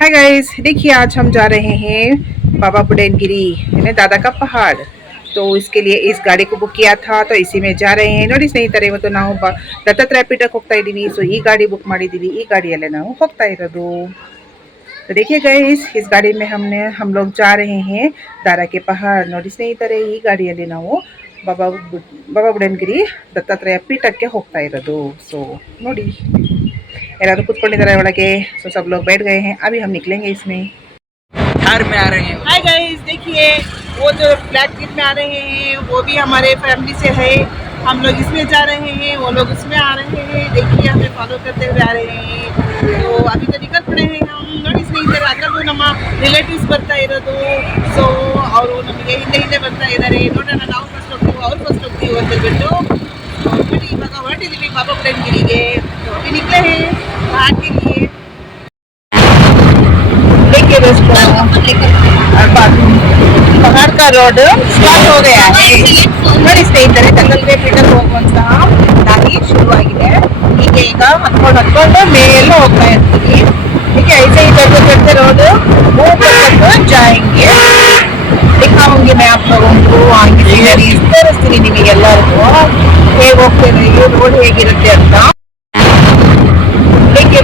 Hi guys देखिए आज हम जा रहे हैं बाबा बुडैनगिरी है दादा का पहाड़ तो इसके लिए इस गाड़ी को बुक किया था तो इसी में जा रहे हैं ನೋಡಿ ಸ್ನೇಹಿತರೆ ಇವತ್ತು ನಾವು ಬ ದತ್ತಾತ್ರೇಯ ಪೀಠಕ್ಕೆ ಹೋಗ್ತಾ ಇದ್ದೀವಿ ಸೊ ಈ ಗಾಡಿ ಬುಕ್ ಮಾಡಿದ್ದೀವಿ ಈ ಗಾಡಿಯಲ್ಲೇ ನಾವು ಹೋಗ್ತಾ ಇರೋದು तो देखिए गाइस इस गाड़ी में हमने हम लोग जा रहे हैं दारा के पहाड़ ನೋಡಿ ಸ್ನೇಹಿತರೆ ಈ ಗಾಡಿಯಲ್ಲಿ ನಾವು ಬಾಬಾ ಬು- ಬಾಬಾ ಬುಡನ್ಗಿರಿ ದತ್ತಾತ್ರೇಯ ಪೀಠಕ್ಕೆ ಹೋಗ್ತಾ ಇರೋದು ಸೊ ನೋಡಿ ಎಲ್ಲರೂ ಕೂತ್ಕೊಂಡಿದ್ದಾರೆ ಒಳಗೆ ಸೊ सब लोग बैठ गए हैं अभी हम निकलेंगे इसमें थार में आ रहे हैं हाय गाइस देखिए वो जो ब्लैक किट में आ रहे हैं वो भी हमारे फैमिली से है हम लोग इसमें जा रहे हैं वो लोग उसमें आ रहे हैं देखिए हमें फॉलो करते हुए आ रहे हैं तो अभी तो निकल पड़े हैं हम ನೋಡಿ ಸ್ನೇಹಿತರೆ ಅದರಲ್ಲೂ ನಮ್ಮ ರಿಲೇಟಿವ್ಸ್ ಬರ್ತಾ ಇರೋದು ಸೊ ಅವರು ನಮಗೆ ಹಿಂದೆ ಹಿಂದೆ ಬರ್ತಾ ಇದ್ದಾರೆ ನೋಡೋಣ ನಾವು ಫಸ್ಟ್ ಹೋಗ್ತೀವಿ ಅವ್ರು ಫಸ್ಟ್ ಹೋಗ್ತೀವಿ ಅಂತ ಹೇಳ್ಬಿಟ್ಟು So, ನೋಡಿ ಇವಾಗ ಹೊರಟಿದ್ದೀವಿ ಬಾಬಾ ಬುಡನ್ಗಿರಿಗೆ तो ಪಗಾಡ್ಕ ರೋಡ್ ಸ್ಟಾರ್ಟ್ ಹೋಗಿ ನೋಡಿ ಸ್ನೇಹಿತರೆ ತಂಗಲ್ಗೆ ಪೀಠಕ್ಕೆ ಹೋಗುವಂತಹ ದಾರಿ ಶುರುವಾಗಿದೆ. ಈಗ ಈಗ ಹತ್ಕೊಂಡು ಹತ್ಕೊಂಡು ಮೇಲೂ ಹೋಗ್ತಾ ಇರ್ತೀವಿ. ಹೀಗೆ ಐಸೈ ಜಡ್ದು ಜಡ್ದೆ ರೋಡ್ ಹೋಗ್ಬೇಕು ಜಾಯಿಂಗೆ. ದಿಕ್ಕಾಮುಂಗಿ ಮ್ಯಾಪ್ ತಗೊಂಡು ಹಾಗೆ ತೋರಿಸ್ತೀನಿ ನಿಮಗೆಲ್ಲರಿಗೂ. ಹೇಗೆ ಹೋಗ್ತೀರಿ ರೋಡ್ ಹೇಗಿರುತ್ತೆ ಅಂತ.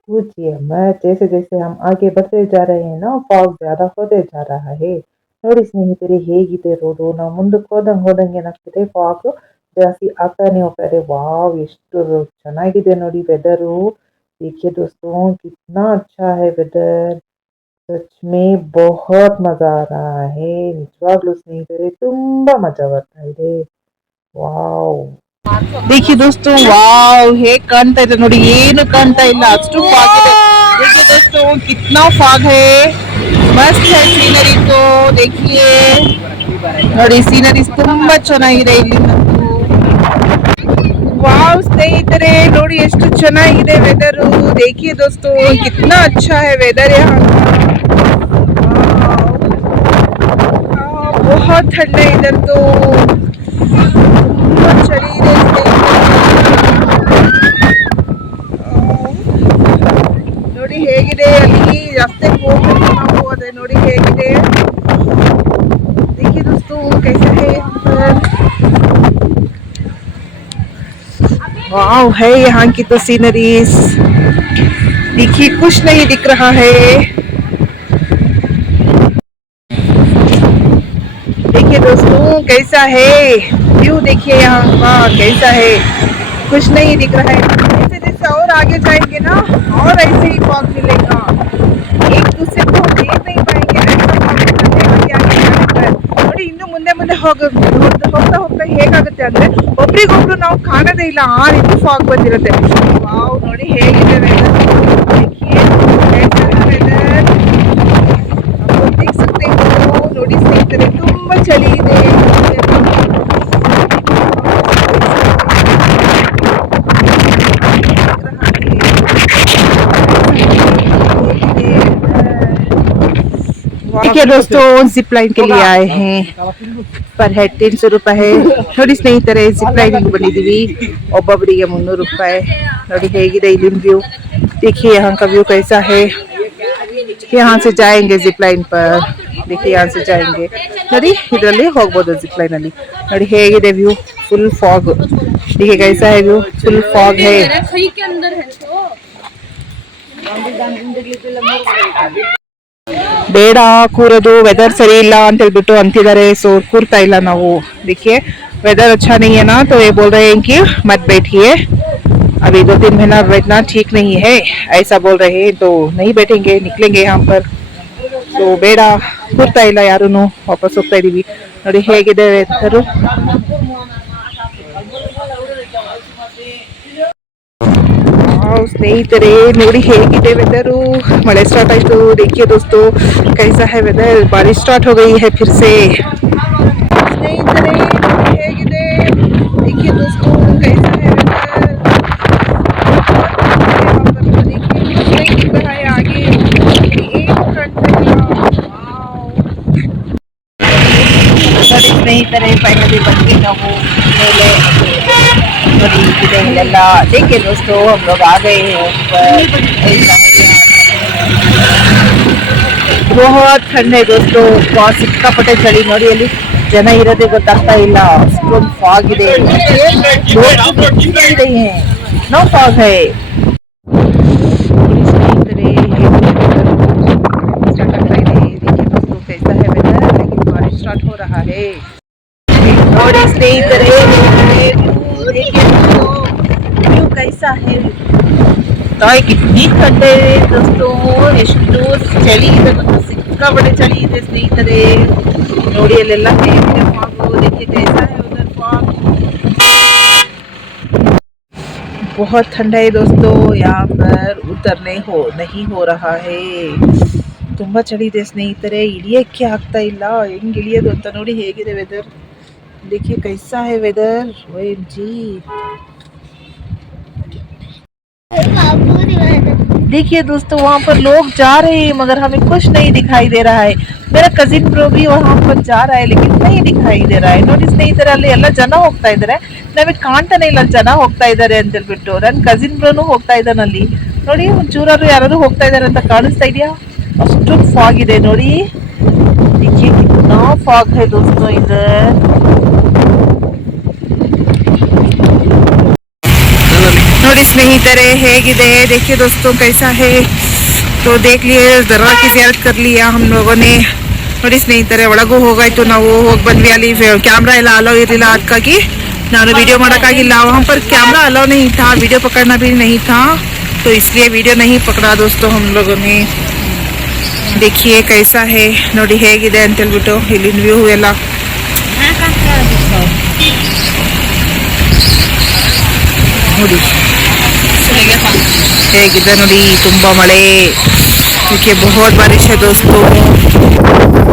पूछिए मैं जैसे जैसे हम आगे बढ़ते जा रहे हैं ना फॉग ज्यादा होते जा रहा है ನೋಡಿ ಸ್ನೇಹಿತರೆ ಹೇಗಿದೆ ರೋಡು ನಾವು ಮುಂದಕ್ಕೆ ಹೋದಂಗೆ ಹೋದಂಗೆ ಏನಾಗ್ತದೆ ಫಾಗ್ ಜಾಸ್ತಿ ಆಗ್ತಾನೆ ಹೋಗ್ತಾ ಇದೆ ವಾವ್ ಎಷ್ಟು ಚೆನ್ನಾಗಿದೆ ನೋಡಿ ವೆದರು देखिए दोस्तों कितना अच्छा है वेदर सच में बहुत मजा आ रहा है ನಿಜವಾಗ್ಲೂ ಸ್ನೇಹಿತರೆ ತುಂಬಾ ಮಜಾ ಬರ್ತಾ ಇದೆ ವಾವ್ देखिए दोस्तों वाव ಹೇಗ್ ಕಾಣ್ತಾ ಇದೆ ನೋಡಿ ಏನು ಕಾಣ್ತಾ ಇಲ್ಲ ಅಷ್ಟು ಫಾಗ್ ಇದೆ देखिए दोस्तों कितना फॉग है मस्त है सीनरी तो देखिए ನೋಡಿ ಸೀನರೀಸ್ ತುಂಬಾ ಚೆನ್ನಾಗಿದೆ ಇಲ್ಲಿಂದಂತೂ ವಾವ್ ಸ್ನೇಹಿತರೆ ನೋಡಿ ಎಷ್ಟು ಚೆನ್ನಾಗಿದೆ ವೆದರು देखिए दोस्तों कितना अच्छा है वेदर यहाँ का वाव, बहुत ठंड है इधर तो ತುಂಬಾ ಚಳಿ ಅಲ್ಲಿ ರಸ್ತೆ ಹೋಗ್ಬೇಕು ನಾವು ಅದೇ ನೋಡಿ ಹೇಗಿದೆ देखिए दोस्तों कैसा है यहाँ पर वाव है यहाँ की तो सीनरीज देखिए कुछ नहीं दिख रहा है देखिए दोस्तों कैसा है व्यू देखिए यहाँ का कैसा है कुछ नहीं दिख रहा है जैसे जैसे और आगे जाएंगे ना और ऐसे ही फॉग मिलेगा ಹೋಗ ಹೋಗ್ತಾ ಹೋಗ್ತಾ ಹೇಗಾಗುತ್ತೆ ಅಂದ್ರೆ ಒಬ್ರಿಗೊಬ್ರು ನಾವು ಕಾಣೋದೇ ಇಲ್ಲ, ಆ ರೀತಿ ಫಾಗ್ ಬಂದಿರುತ್ತೆ. ವಾವ್, ನೋಡಿ ಹೇಗಿದೆ देखिए दोस्तों जिप लाइन के लिए आए हैं पर हेड तीन सौ ರೂಪಾಯಿ है ನೋಡಿ ಸ್ನೇಹಿತರೆ ಜಿಪ್ ಲೈನಿಂಗ್ ಬಂದಿದ್ದೀವಿ ಒಬ್ಬೊಬ್ಬರಿಗೆ ಮುನ್ನೂರು ರೂಪಾಯಿ ನೋಡಿ ಹೇಗಿದೆ ಇಲ್ಲಿನ ವ್ಯೂ देखिए यहाँ का व्यू कैसा है यहाँ से जाएंगे जिप लाइन पर देखिए यहाँ से जाएंगे ನೋಡಿ ಇದರಲ್ಲಿ ಹೋಗ್ಬೋದು जिप लाइन ಅಲ್ಲಿ ನೋಡಿ ಹೇಗಿದೆ ವ್ಯೂ ಫುಲ್ ಫಾಗ್ देखिए कैसा है व्यू फुल फॉग है सही के अंदर है तो ಬೇಡ ಕೂರೋದು ವೆದರ್ ಸರಿ ಇಲ್ಲ ಅಂತ ಹೇಳ್ಬಿಟ್ಟು ಅಂತಿದ್ದಾರೆ ಸೊ ಕೂರ್ತಾ ಇಲ್ಲ ನಾವು देखिए वेदर अच्छा नहीं है ना तो ये बोल रहे हैं कि मत बैठिए अभी दो तीन महीना बैठना ठीक नहीं है ऐसा बोल रहे हैं तो नहीं बैठेंगे निकलेंगे यहाँ पर ಸೊ ಬೇಡ ಕೂರ್ತಾ ಇಲ್ಲ ಯಾರೂ ವಾಪಸ್ ಹೋಗ್ತಾ ಇದೀವಿ ನೋಡಿ ಹೇಗಿದೆ ವೆದರು ವಾವ್ ಸ್ನೇಹಿತರೆ ನೋಡಿ ಹೇಗಿದೆ ವೆದರು ಮಳೆ ಸ್ಟಾರ್ಟ್ ಆಯ್ತು देखिए दोस्तों कैसा है वेदर बारिश स्टार्ट हो गई है फिर से ಸ್ನೇಹಿತರೆ ನೋಡಿ ಹೇಗಿದೆ देखिए दोस्तों कैसा है weather नहीं दिख रहा है आगे एक घंटे ನೋಡಿ ಸ್ನೇಹಿತರೆ ಫೈನಲಿ ಬಂದ್ವಿ ನಾವು ಮೇಲೆ देखिए दोस्तों हम लोग आ गए हैं बहुत ठंड है दोस्तों। बहुत सिक्का पटे चली नोड़ी अली। जन इदे गता फॉग इधे नो फॉग है। हो रहा है। ಸ್ಟಾರ್ಟ್ ಆಗ್ತಾ ಇದೆ देखिए दोस्तों कैसा है वेदर लेकिन बारिश स्टार्ट हो रहा है ನೋಡಿ ಸ್ನೇಹಿತರೆ ಹೇಗಿದೆ view, देखिए दोस्तों व्यू कैसा है ತಾಯಿ ಕಿಡ್ನಿ ಕಂಡೆ ದೋಸ್ತು ಎಷ್ಟು ಚಳಿ ಇದೆ ಗೊತ್ತಾ ಸಿಕ್ಕಾಪಟ್ಟೆ ಚಳಿ ಇದೆ ಸ್ನೇಹಿತರೆ ನೋಡಿ ಅಲ್ಲೆಲ್ಲ ಹೇಗಿದೆ ಫಾಗು देखिए कैसा है उधर फॉग बहुत ठंडा है दोस्तों यहाँ पर उतरने हो नहीं हो रहा है ತುಂಬಾ ಚಳಿ ಇದೆ ಸ್ನೇಹಿತರೆ ಇಳಿಯಕ್ಕೆ ಆಗ್ತಾ ಇಲ್ಲ ಹೆಂಗ್ ಇಳಿಯೋದು ಅಂತ ನೋಡಿ ಹೇಗಿದೆ ವೆದರ್ देखिए कैसा है वेदर जी देखिए दोस्तों वहाँ पर लोग जा रहे हैं मगर हमें कुछ नहीं दिखाई दे रहा है मेरा कजिन ब्रो भी वहाँ पर जा रहा है लेकिन नहीं दिखाई दे रहा है ನೋಡಿ ಸ್ನೇಹಿತರೆ ಅಲ್ಲಿ ಎಲ್ಲ ಜನ ಹೋಗ್ತಾ ಇದ್ದಾರೆ ನಮಗೆ ಕಾಣ್ತಾನೆ ಇಲ್ಲ ಜನ ಹೋಗ್ತಾ ಇದ್ದಾರೆ ಅಂತ ಹೇಳ್ಬಿಟ್ಟು ನನ್ನ ಕಸಿನ್ ಬ್ರೋನು ಹೋಗ್ತಾ ಇದ್ದಾನೆ ಅಲ್ಲಿ ನೋಡಿ ಒಂಚೂರಾರು ಯಾರಾದ್ರು ಹೋಗ್ತಾ ಇದ್ದಾರೆ ಅಂತ ಕಾಣಿಸ್ತಾ ಇದೆಯಾ ಅಷ್ಟೊಂದು ಫಾಗ್ ಇದೆ ನೋಡಿ देखिए कितना फॉग है दोस्तों इधर ನೋಡಿ ಸ್ನೇಹಿತರೆ ಹೇಗಿದೆ देखिए दोस्तों कैसा है तो देख लिए दरगाह की जियारत कर लिया हम लोगों ने ನೋಡಿ ಸ್ನೇಹಿತರೆ ಒಳಗೂ ಹೋಗಾಯ್ತು ನಾವು ಹೋಗಿ ಬಂದ್ವಿ ಅಲ್ಲಿ ಕ್ಯಾಮ್ರಾ ಎಲ್ಲ ಅಲೋ ಇರಲಿಲ್ಲ ಅದಕ್ಕಾಗಿ ನಾನು ವಿಡಿಯೋ ಮಾಡೋಕ್ಕಾಗಿಲ್ಲ वहाँ पर कैमरा अलाउ नहीं था वीडियो पकड़ना भी नहीं था तो इसलिए वीडियो नहीं पकड़ा दोस्तों हम लोगों ने देखिए कैसा है ನೋಡಿ ಹೇಗಿದೆ ಅಂತ ಹೇಳ್ಬಿಟ್ಟು ಇಲ್ಲಿನ ವ್ಯೂ ಎಲ್ಲ ನೋಡಿ ಹೇಗಿದೆ ನೋಡಿ ತುಂಬಾ ಮಳೆ देखिए बहुत बारिश है दोस्तों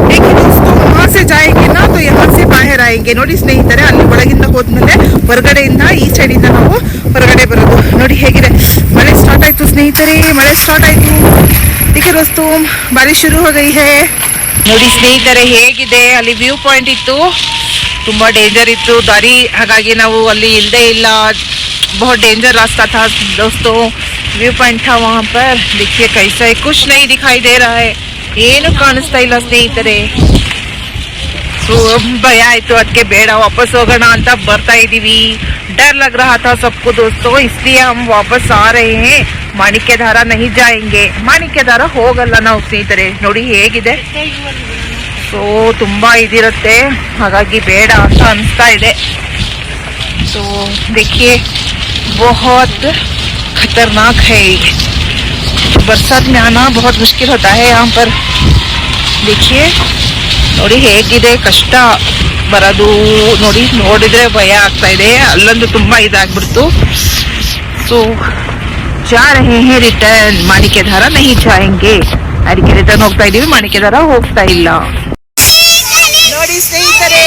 देखिए दोस्तों वहाँ से जाएंगे ना तो यहाँ से बाहर आएंगे ನೋಡಿ ಸ್ನೇಹಿತರೆ ಅಲ್ಲಿ ಒಳಗಿಂದ ಹೋದ್ಮೇಲೆ ಹೊರಗಡೆಯಿಂದ ಈ ಸೈಡಿಂದ ನಾವು ಹೊರಗಡೆ ಬರೋದು ನೋಡಿ ಹೇಗಿದೆ ಮಳೆ ಸ್ಟಾರ್ಟ್ ಆಯ್ತು ಸ್ನೇಹಿತರೆ ಮಳೆ ಸ್ಟಾರ್ಟ್ ಆಯ್ತು देखिए दोस्तों बारिश शुरू हो गई है ನೋಡಿ ಸ್ನೇಹಿತರೆ ಹೇಗಿದೆ ಅಲ್ಲಿ ವ್ಯೂ ಪಾಯಿಂಟ್ ಇತ್ತು ತುಂಬಾ ಡೇಂಜರ್ ಇತ್ತು ದಾರಿ ಹಾಗಾಗಿ ನಾವು ಅಲ್ಲಿ ಇಲ್ಲದೆ ಇಲ್ಲ बहुत डेंजर रास्ता था दोस्तों व्यू पॉइंट था वहाँ पर देखिए कैसा है कुछ नहीं दिखाई दे रहा है ಏನು ಕಾಣಿಸ್ತಾ ಇಲ್ಲ ಸ್ನೇಹಿತರೆ ಸೊ ಭಯ ಆಯ್ತು ಅದಕ್ಕೆ ಬೇಡ ವಾಪಸ್ ಹೋಗೋಣ ಅಂತ ಬರ್ತಾ ಇದೀವಿ डर लग रहा था सबको दोस्तों इसलिए हम वापस आ रहे हैं ಮಾಣಿಕ್ಯಧಾರ नहीं जाएंगे ಮಾಣಿಕ್ಯಧಾರ ಹೋಗಲ್ಲ ನಾವು ಸ್ನೇಹಿತರೆ ನೋಡಿ ಹೇಗಿದೆ ಸೊ ತುಂಬಾ ಇದಿರುತ್ತೆ ಹಾಗಾಗಿ ಬೇಡ ಅಂತ ಅನಿಸ್ತಾ ಇದೆ तो देखिए बहुत खतरनाक है ये बरसात में आना बहुत मुश्किल होता है यहाँ पर देखिए ನೋಡಿ ಹೇಗಿದೆ ಕಷ್ಟ ಬರೋದು ನೋಡಿ ನೋಡಿದ್ರೆ ಭಯ ಆಗ್ತಾ ಇದೆ ಅಲ್ಲೊಂದು ತುಂಬಾ ಇದಾಗ್ಬಿಡ್ತು ಸೊ जा रहे हैं ರಿಟರ್ನ್ ಮಾಣಿಕ್ಯಧಾರ नहीं जाएंगे ಅದಕ್ಕೆ ರಿಟರ್ನ್ ಹೋಗ್ತಾ ಇದೀವಿ ಮಾಣಿಕ್ಯಧಾರ ಹೋಗ್ತಾ ಇಲ್ಲ ನೋಡಿ ಸ್ನೇಹಿತರೆ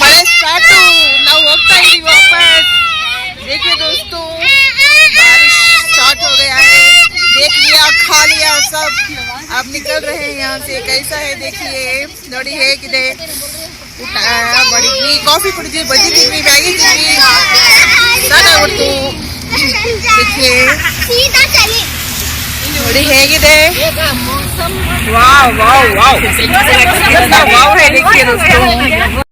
ಮಳೆ ಸ್ಟಾರ್ಟ್ ನಾವು ಹೋಗ್ತಾ ಇದೀವಿ ವಾಪಸ್ देखिए दोस्तों बारिश स्टार्ट हो गया है देख लिया खा लिया सब अब निकल रहे हैं यहाँ से कैसा है देखिए ನೋಡಿ ಹೇಗಿದೆ ಊಟ ಮಾಡಿದ್ವಿ ಕಾಫಿ ಕುಡಿದ್ವಿ ಬಜ್ಜಿ ತಿಂದ್ವಿ ಮ್ಯಾಗಿ ತಿಂದ್ವಿ ಸಾಕಾಗ್ಬಿಡ್ತು देखिए ನೋಡಿ ಹೇಗಿದೆ ವಾವ್ ವಾವ್ ವಾವ್ ವಾವ್ है देखिए दोस्तों